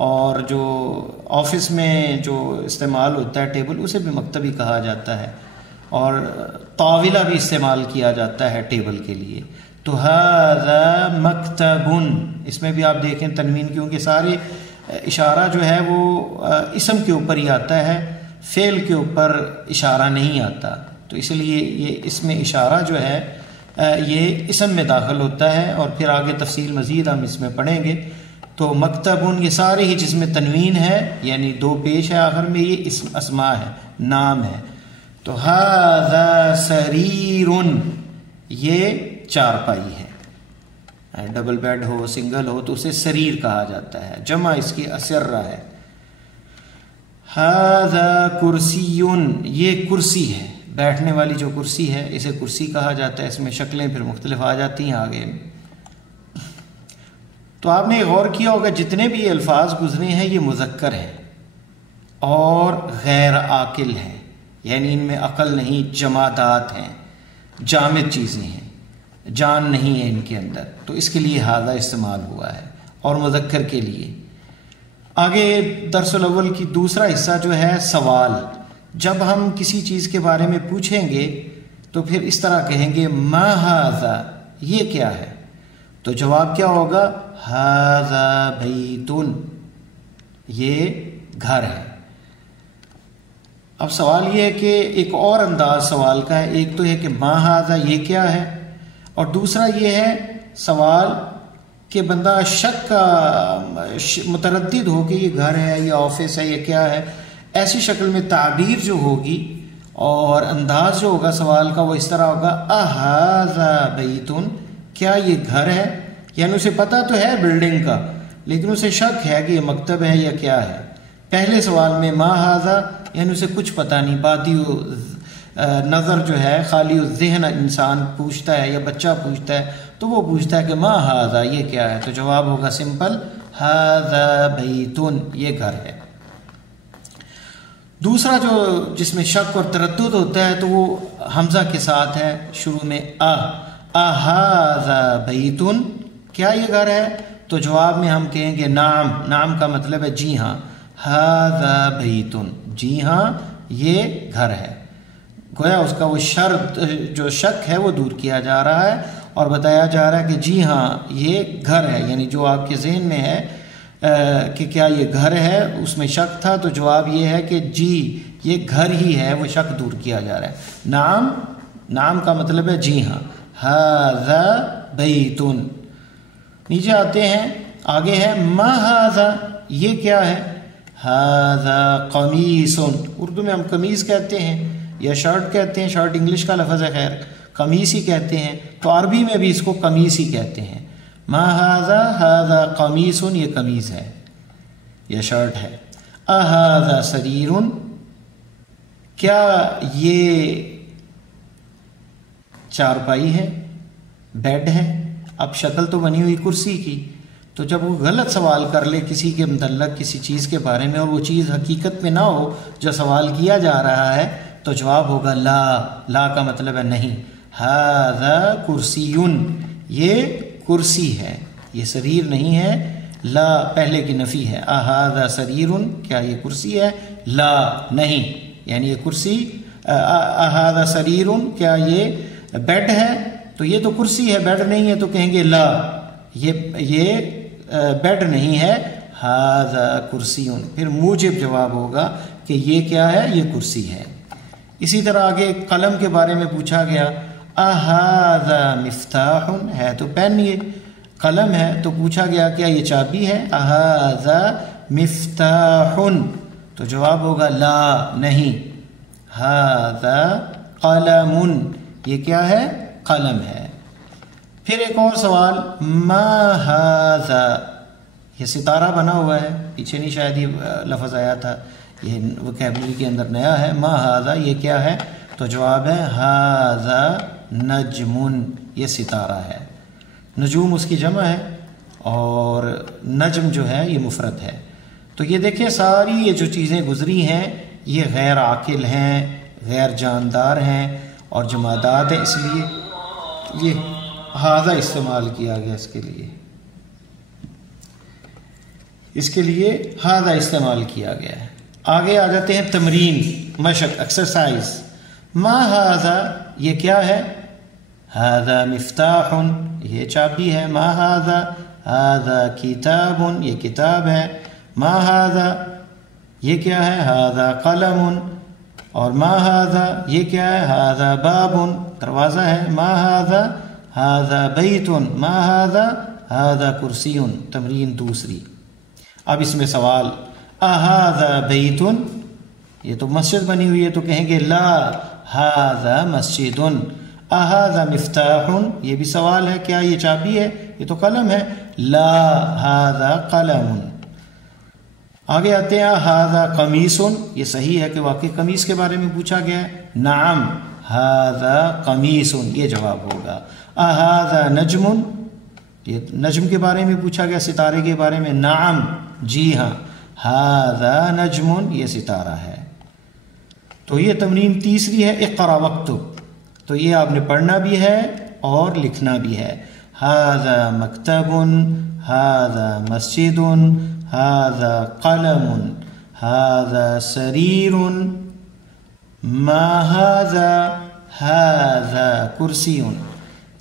اور جو آفس میں جو استعمال ہوتا ہے ٹیبل، اسے بھی مکتب ہی کہا جاتا ہے، اور طاولہ بھی استعمال کیا جاتا ہے ٹیبل کے لیے۔ تو ھذا مکتب، اس میں بھی آپ دیکھیں تنوین، کیونکہ سارے اشارہ جو ہے وہ اسم کے اوپر ہی آتا ہے، فعل کے اوپر اشارہ نہیں آتا، تو اس لیے یہ اس میں اشارہ جو ہے یہ اسم میں داخل ہوتا ہے، اور پھر آگے تفصیل مزید ہم اس میں پڑھیں گے۔ تو مکتبن یہ سارے ہی جس میں تنوین ہے، یعنی دو پیش ہے آخر میں، یہ اسم اسماء ہے، نام ہے۔ تو ھذا سریر، یہ چارپائی ہے، ڈبل بیڈ ہو سنگل ہو تو اسے سریر کہا جاتا ہے، جمع اس کی اسرہ ہے۔ ھذا کرسی، یہ کرسی ہے، بیٹھنے والی جو کرسی ہے اسے کرسی کہا جاتا ہے، اس میں شکلیں پھر مختلف آ جاتی ہیں آگے۔ تو آپ نے غور کیا ہوگا جتنے بھی الفاظ گزرے ہیں یہ مذکر ہیں اور غیر عاقل ہیں، یعنی ان میں عقل نہیں، جمادات ہیں، جامد چیزیں ہیں، جان نہیں ہے ان کے اندر، تو اس کے لیے ھذا استعمال ہوا ہے، اور مذکر کے لیے۔ آگے درس الاول کی دوسرا حصہ جو ہے سوال، جب ہم کسی چیز کے بارے میں پوچھیں گے تو پھر اس طرح کہیں گے ما ھذا، یہ کیا ہے؟ تو جواب کیا ہوگا؟ ھذا بیت، یہ گھر ہے۔ اب سوال یہ ہے کہ ایک اور انداز سوال کا ہے، ایک تو ہے کہ ما ھذا، یہ کیا ہے، اور دوسرا یہ ہے سوال کہ بندہ شک کا متردد ہو کہ یہ گھر ہے، یہ آفس ہے، یہ کیا ہے، ایسی شکل میں تعبیر جو ہوگی اور انداز جو ہوگا سوال کا وہ اس طرح ہوگا اھذا بیت، کیا یہ گھر ہے؟ یعنی اسے پتہ تو ہے بلڈنگ کا، لیکن اسے شک ہے کہ یہ مکتب ہے یا کیا ہے۔ پہلے سوال میں ما ھذا یعنی اسے کچھ پتہ نہیں، بادی نظر جو ہے، خالی ذہن انسان پوچھتا ہے یا بچہ پوچھتا ہے تو وہ پوچھتا ہے کہ ما ھذا، یہ کیا ہے؟ تو جواب ہوگا سمپل ھذا بیت، یہ گھر ہے۔ دوسرا جو جس میں شک اور تردد ہوتا ہے تو وہ حمزہ کے ساتھ ہے، شروع میں اھذا بیت، کیا یہ گھر ہے؟ تو جواب میں ہم کہیں گے نعم، نعم کا مطلب ہے جی ہاں، ھذا بیت، جی ہاں یہ گھر ہے۔ گویا اس کا وہ شرط جو شک ہے وہ دور کیا جا رہا ہے اور بتایا جا رہا ہے کہ جی ہاں یہ گھر ہے، یعنی جو آپ کے ذہن میں ہے کہ کیا یہ گھر ہے، اس میں شک تھا، تو جواب یہ ہے کہ جی یہ گھر ہی ہے، وہ شک دور کیا جا رہا ہے۔ نعم، نعم کا مطلب ہے جی ہاں، ھذا بیت۔ نیچے آتے ہیں، آگے ہے ما ھذا، یہ کیا ہے؟ ھذا قمیص، اردو میں ہم قمیض کہتے ہیں یا شرٹ کہتے ہیں، شرٹ انگلش کا لفظ ہے، خیر قمیص ہی کہتے ہیں، تو عربی میں بھی اس کو قمیص ہی کہتے ہیں۔ ما ھذا، ھذا قمیص، یہ قمیض ہے یا شرٹ ہے۔ اھذا سریر، کیا یہ چارپائی ہے، بیڈ ہے؟ اب شکل تو بنی ہوئی کرسی کی، تو جب وہ غلط سوال کر لے کسی کے متعلق کسی چیز کے بارے میں اور وہ چیز حقیقت میں نہ ہو جو سوال کیا جا رہا ہے تو جواب ہوگا لا، لا کا مطلب ہے نہیں۔ ھذا کرسی، یہ کرسی ہے، یہ سریر نہیں ہے، لا پہلے کی نفی ہے۔ اھذا سریر، کیا یہ کرسی ہے؟ لا نہیں، یعنی یہ کرسی، اھذا سریر، کیا یہ بیڈ ہے؟ تو یہ تو کرسی ہے، بیڈ نہیں ہے، تو کہیں گے لا، یہ بیڈ نہیں ہے، ھذا کرسی۔ پھر موجب جواب ہوگا کہ یہ کیا ہے؟ یہ کرسی ہے۔ اسی طرح آگے قلم کے بارے میں پوچھا گیا، اھذا مفتاح، ہے تو پین، یہ قلم ہے، تو پوچھا گیا کیا یہ چابی ہے؟ اھذا مفتاح، تو جواب ہوگا لا نہیں، ھذا قلم، یہ کیا ہے؟ قلم ہے۔ پھر ایک اور سوال، ما ھذا، یہ ستارہ بنا ہوا ہے، پیچھے نہیں شاید یہ لفظ آیا تھا، یہ وکیبلری کے اندر نیا ہے۔ ما ھذا، یہ کیا ہے؟ تو جواب ہے ھذا نجم، یہ ستارہ ہے۔ نجوم اس کی جمع ہے اور نجم جو ہے یہ مفرد ہے۔ تو یہ دیکھیں ساری یہ جو چیزیں گزری ہیں یہ غیر عاقل ہیں، غیر جاندار ہیں اور جمادات ہیں، اس لیے یہ ھذا استعمال کیا گیا اس کے لیے۔ اس کے لیے ہاذا استعمال کیا گیا ہے۔ آگے آ جاتے ہیں تمرین، مشق، ایکسرسائز۔ ما ہاذا یہ کیا ہے؟ ہاذا مفتاح یہ چابی ہے۔ ما ہاذا ہاذا کتاب یہ کتاب ہے۔ ما ہاذا یہ کیا ہے؟ ہاذا قلم۔ اور ما ہاذا یہ کیا ہے؟ ہاذا باب دروازہ ہے۔ ما ہاذا ہاذا بیت۔ ما ہاذا ہاذا کرسی۔ تمرین دوسری۔ اب اس میں سوال، اہذا بیت یہ تو مسجد بنی ہوئی ہے تو کہیں گے لا ہاذا مسجد۔ اہذا مفتاح یہ بھی سوال ہے، کیا یہ چابی ہے؟ یہ تو قلم ہے، لا ہاذا قلم۔ آگے آتے ہیں ہاذا قمیص، یہ صحیح ہے کہ واقعی قمیص کے بارے میں پوچھا گیا ہے، نعم ہاذا قمیص یہ جواب ہوگا۔ اہذا نجم یہ نجم کے بارے میں پوچھا گیا، ستارے کے بارے میں، نعم جی ہاں ہاذا نجم یہ ستارہ ہے۔ تو یہ تمرین تیسری ہے، اقرا واکتب، تو یہ آپ نے پڑھنا بھی ہے اور لکھنا بھی ہے۔ ہاذا مکتب ہاذا مسجد ہاذا قلم ہاذا سریر ما ہاذا ہاذا کرسی۔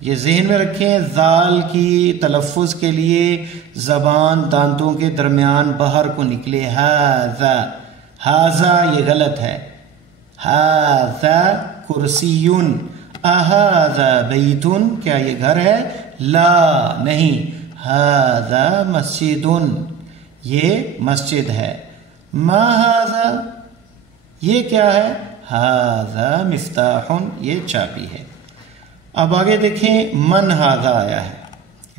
یہ ذہن میں رکھیں، ذال کی تلفظ کے لیے زبان دانتوں کے درمیان باہر کو نکلے، ہاذا ہاذا یہ غلط ہے، ہاذا کرسی۔ اہذا بیت کیا یہ گھر ہے؟ لا نہیں، ہاذا مسجد یہ مسجد ہے۔ ما ہاذا یہ کیا ہے؟ ہاذا مفتاح یہ چابی ہے۔ اب آگے دیکھیں، من ہاذا آیا ہے،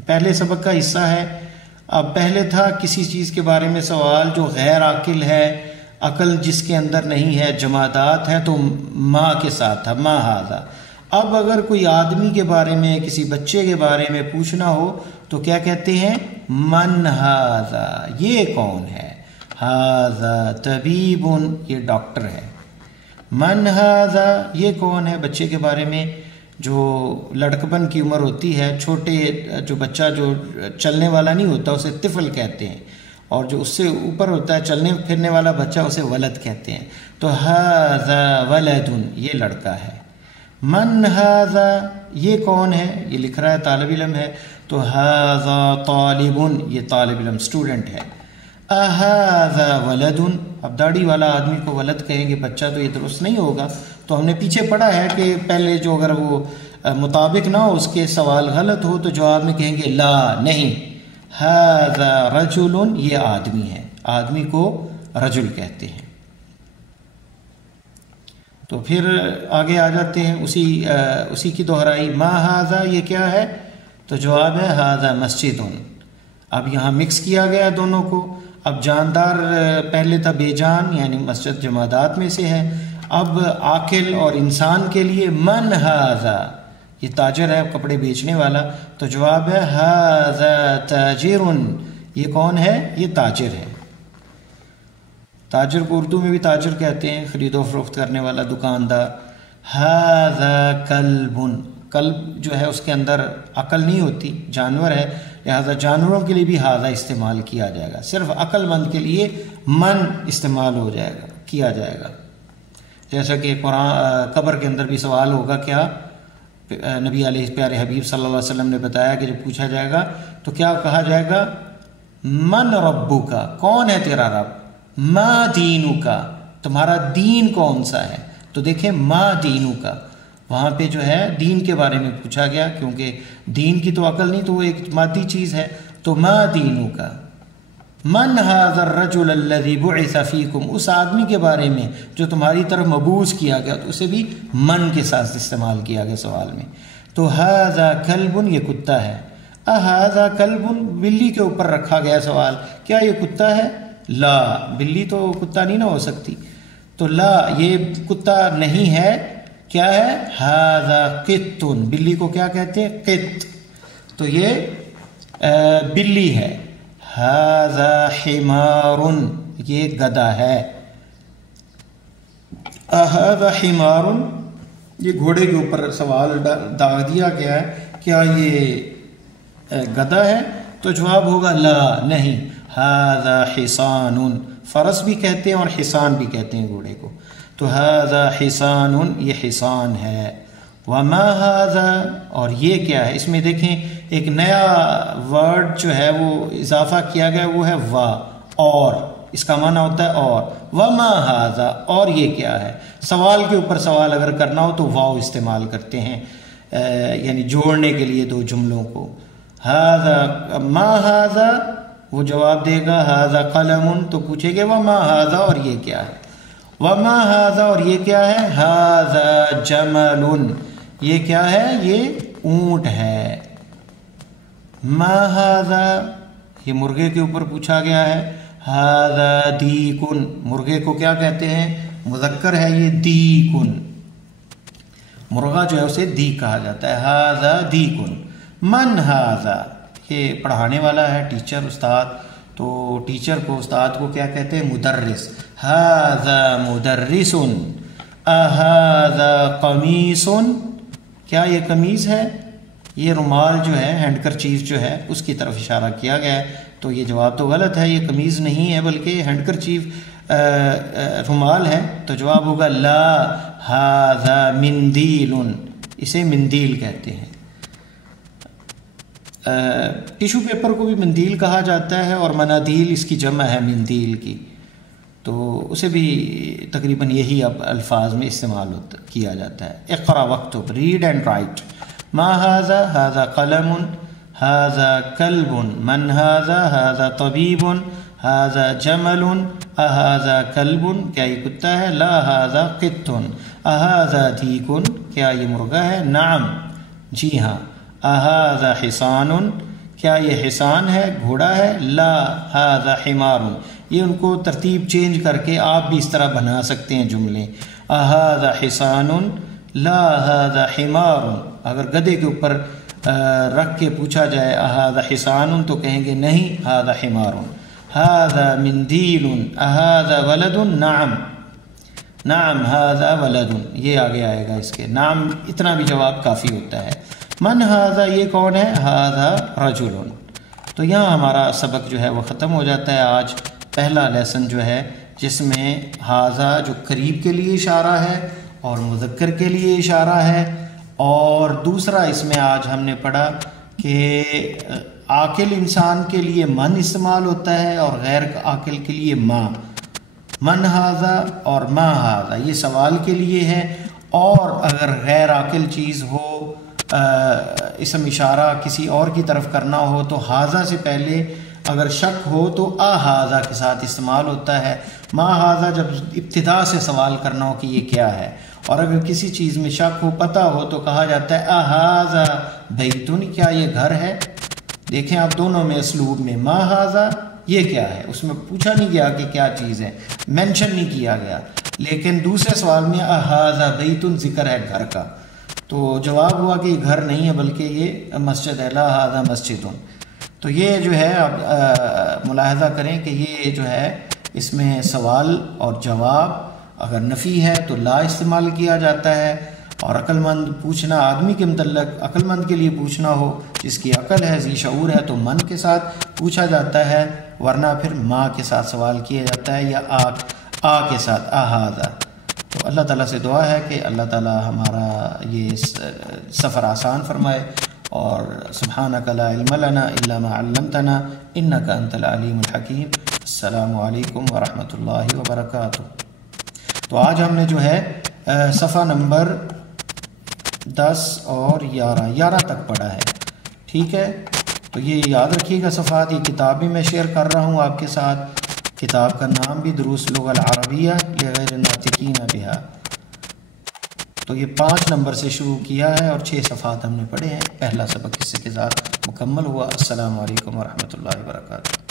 پہلے سبق کا حصہ ہے۔ اب پہلے تھا کسی چیز کے بارے میں سوال جو غیر عاقل ہے، عقل جس کے اندر نہیں ہے، جمادات ہے، تو ما کے ساتھ تھا، ما ہاذا۔ اب اگر کوئی آدمی کے بارے میں، کسی بچے کے بارے میں پوچھنا ہو تو کیا کہتے ہیں؟ من ہاذا یہ کون ہے؟ ہاذا طبیب یہ ڈاکٹر ہے۔ من ہاذا یہ کون ہے؟ بچے کے بارے میں، جو لڑکپن کی عمر ہوتی ہے، چھوٹے جو بچہ جو چلنے والا نہیں ہوتا اسے طفل کہتے ہیں، اور جو اس سے اوپر ہوتا ہے چلنے پھرنے والا بچہ اسے ولد کہتے ہیں۔ تو ہاذا ولد یہ لڑکا ہے۔ من ہاذا یہ کون ہے؟ یہ لکھ رہا ہے طالب علم ہے، تو ہاذا طالب یہ طالب علم اسٹوڈنٹ ہے۔ اہذا ولد اب داڑھی والا آدمی کو ولد کہیں گے بچہ تو یہ درست نہیں ہوگا، تو ہم نے پیچھے پڑھا ہے کہ پہلے جو اگر وہ مطابق نہ ہو، اس کے سوال غلط ہو، تو جواب میں کہیں گے لا نہیں، ہاذا رجل یہ آدمی ہے، آدمی کو رجل کہتے ہیں۔ تو پھر آگے آ جاتے ہیں، اسی کی دہرائی، ما ہاذا یہ کیا ہے؟ تو جواب ہے ہاذا مسجد۔ اب یہاں مکس کیا گیا دونوں کو، اب جاندار پہلے تھا بے جان یعنی مسجد جمادات میں سے ہے، اب عاقل اور انسان کے لیے من ہاذا یہ تاجر ہے کپڑے بیچنے والا، تو جواب ہے ہاذا تاجر یہ کون ہے؟ یہ تاجر ہے۔ تاجر کو اردو میں بھی تاجر کہتے ہیں، خرید و فروخت کرنے والا دکاندار۔ ہاذا کلب کلب جو ہے اس کے اندر عقل نہیں ہوتی، جانور ہے، لہذا جانوروں کے لیے بھی ہاذا استعمال کیا جائے گا، صرف عقل مند کے لیے من استعمال ہو جائے گا، کیا جائے گا۔ جیسا کہ قرآن قبر کے اندر بھی سوال ہوگا، کیا نبی علیہ پیارے حبیب صلی اللہ علیہ وسلم نے بتایا کہ جب پوچھا جائے گا تو کیا کہا جائے گا؟ من ربک کون ہے تیرا رب؟ ما دینک تمہارا دین کون سا ہے؟ تو دیکھیں ما دینک وہاں پہ جو ہے دین کے بارے میں پوچھا گیا، کیونکہ دین کی تو عقل نہیں، تو وہ ایک مادی چیز ہے، تو ما دینک۔ من هذا الرجل الذي بعث فيكم اس آدمی کے بارے میں جو تمہاری طرف مبعوث کیا گیا، تو اسے بھی من کے ساتھ استعمال کیا گیا سوال میں۔ تو هذا كلب یہ کتا ہے، اهذا كلب بلی کے اوپر رکھا گیا سوال، کیا یہ کتا ہے؟ لا بلی تو کتا نہیں نہ ہو سکتی، تو لا یہ کتا نہیں ہے، کیا ہے؟ هذا قط بلی کو کیا کہتے ہیں؟ قط، تو یہ بلی ہے۔ هذا حمار یہ گدھا ہے۔ هذا حمار یہ گھوڑے کے اوپر سوال داغ دیا گیا ہے، کیا یہ گدھا ہے؟ تو جواب ہوگا لا نہیں، ھذا حصان، فرس بھی کہتے ہیں اور حصان بھی کہتے ہیں گھوڑے کو، تو ھذا حصان، یہ حصان ہے۔ وما ھذا، اور یہ کیا ہے، اس میں دیکھیں ایک نیا ورڈ جو ہے وہ اضافہ کیا گیا، وہ ہے وا، اور اس کا معنی ہوتا ہے اور۔ وما ھذا، اور یہ کیا ہے، سوال کے اوپر سوال اگر کرنا ہو تو واو استعمال کرتے ہیں، یعنی جوڑنے کے لیے دو جملوں کو۔ ھذا ما ھذا، وہ جواب دے گا ھذا قلم، تو پوچھے گے وما ھذا، اور یہ کیا ہے۔ وما ھذا، اور یہ کیا ہے، ھذا جمل، یہ کیا ہے، یہ اونٹ ہے۔ ما ھذا، یہ مرغے کے اوپر پوچھا گیا ہے۔ ھذا دیک، مرغے کو کیا کہتے ہیں، مذکر ہے یہ، دیک، مرغا جو ہے اسے دیک کہا جاتا ہے۔ ھذا دیک۔ من ھذا، یہ پڑھانے والا ہے، ٹیچر، استاد، تو ٹیچر کو، استاد کو کیا کہتے ہیں، مدرس۔ ھذا مدرس۔ اھذا قمیص، کیا یہ قمیض ہے، یہ رومال جو ہے، ہینڈ کرچیف جو ہے اس کی طرف اشارہ کیا گیا ہے، تو یہ جواب تو غلط ہے، یہ قمیض نہیں ہے بلکہ ہینڈ کرچیف رومال ہے، تو جواب ہوگا لا، ھذا مندیل، اسے مندیل کہتے ہیں۔ ٹیشو پیپر کو بھی مندیل کہا جاتا ہے، اور منادیل اس کی جمع ہے مندیل کی، تو اسے بھی تقریباً یہی اب الفاظ میں استعمال کیا جاتا ہے۔ اقرا واکتب، ریڈ اینڈ رائٹ۔ ما ھذا، ھذا قلم، ھذا کلب، من ھذا، ھذا طبیب، ھذا جمل، اھذا کلب، کیا یہ کتا ہے، لا ھذا قط، اھذا دیک، کیا یہ مرغا ہے، نعم، جی ہاں، اھذا حصان، کیا یہ حصان ہے، گھوڑا ہے، لا ھذا حمار، یہ ان کو ترتیب چینج کر کے آپ بھی اس طرح بنا سکتے ہیں جملے۔ اھذا حصان، لا ھذا حمار، اگر گدھے کے اوپر رکھ کے پوچھا جائے اھذا حصان، تو کہیں گے نہیں، ھذا حمار۔ ھذا مندیل، اھذا ولد، نعم، نعم ھذا ولد، یہ آگے آئے گا اس کے، نعم اتنا بھی جواب کافی ہوتا ہے۔ من ھذا، یہ کون ہے، ھذا رجل۔ تو یہاں ہمارا سبق جو ہے وہ ختم ہو جاتا ہے آج، پہلا لیسن جو ہے جس میں ھذا جو قریب کے لیے اشارہ ہے اور مذکر کے لیے اشارہ ہے، اور دوسرا اس میں آج ہم نے پڑھا کہ عاقل انسان کے لیے من استعمال ہوتا ہے اور غیر عاقل کے لیے ما۔ من ھذا اور ما ھذا یہ سوال کے لیے ہے، اور اگر غیر عاقل چیز ہو، اسم اشارہ کسی اور کی طرف کرنا ہو، تو ھذا سے پہلے اگر شک ہو تو اھذا کے ساتھ استعمال ہوتا ہے۔ ما ھذا جب ابتدا سے سوال کرنا ہو کہ یہ کیا ہے، اور اگر کسی چیز میں شک ہو، پتہ ہو، تو کہا جاتا ہے اھذا بیتن، کیا یہ گھر ہے۔ دیکھیں آپ دونوں میں اسلوب میں، ما ھذا یہ کیا ہے، اس میں پوچھا نہیں گیا کہ کیا چیز ہے، مینشن نہیں کیا گیا، لیکن دوسرے سوال میں اھذا بیتن ذکر ہے گھر کا، تو جواب ہوا کہ یہ گھر نہیں ہے بلکہ یہ مسجد ہے، لا ھذا مسجد۔ تو یہ جو ہے آپ ملاحظہ کریں کہ یہ جو ہے اس میں سوال اور جواب، اگر نفی ہے تو لا استعمال کیا جاتا ہے، اور عقل مند پوچھنا، آدمی کے متعلق عقل مند کے لیے پوچھنا ہو، جس کی عقل ہے، ذی شعور ہے، تو من کے ساتھ پوچھا جاتا ہے، ورنہ پھر ما کے ساتھ سوال کیا جاتا ہے، یا آ کے ساتھ، اھذا۔ تو اللہ تعالیٰ سے دعا ہے کہ اللہ تعالیٰ ہمارا یہ سفر آسان فرمائے، اور سبحانک لا علم لنا الا ما علمتنا انک انت العلیم الحکیم۔ السلام علیکم ورحمۃ اللہ وبرکاتہ۔ تو آج ہم نے جو ہے صفحہ نمبر 10 اور 11 تک پڑھا ہے، ٹھیک ہے، تو یہ یاد رکھیے گا صفحات، یہ کتاب بھی میں شیئر کر رہا ہوں آپ کے ساتھ، کتاب کا نام بھی دروس اللغة العربیہ لغیر الناطقین بہا، تو یہ 5 نمبر سے شروع کیا ہے اور 6 صفحات ہم نے پڑھے ہیں، پہلا سبق اس کے ساتھ مکمل ہوا۔ السلام علیکم ورحمۃ اللہ وبرکاتہ۔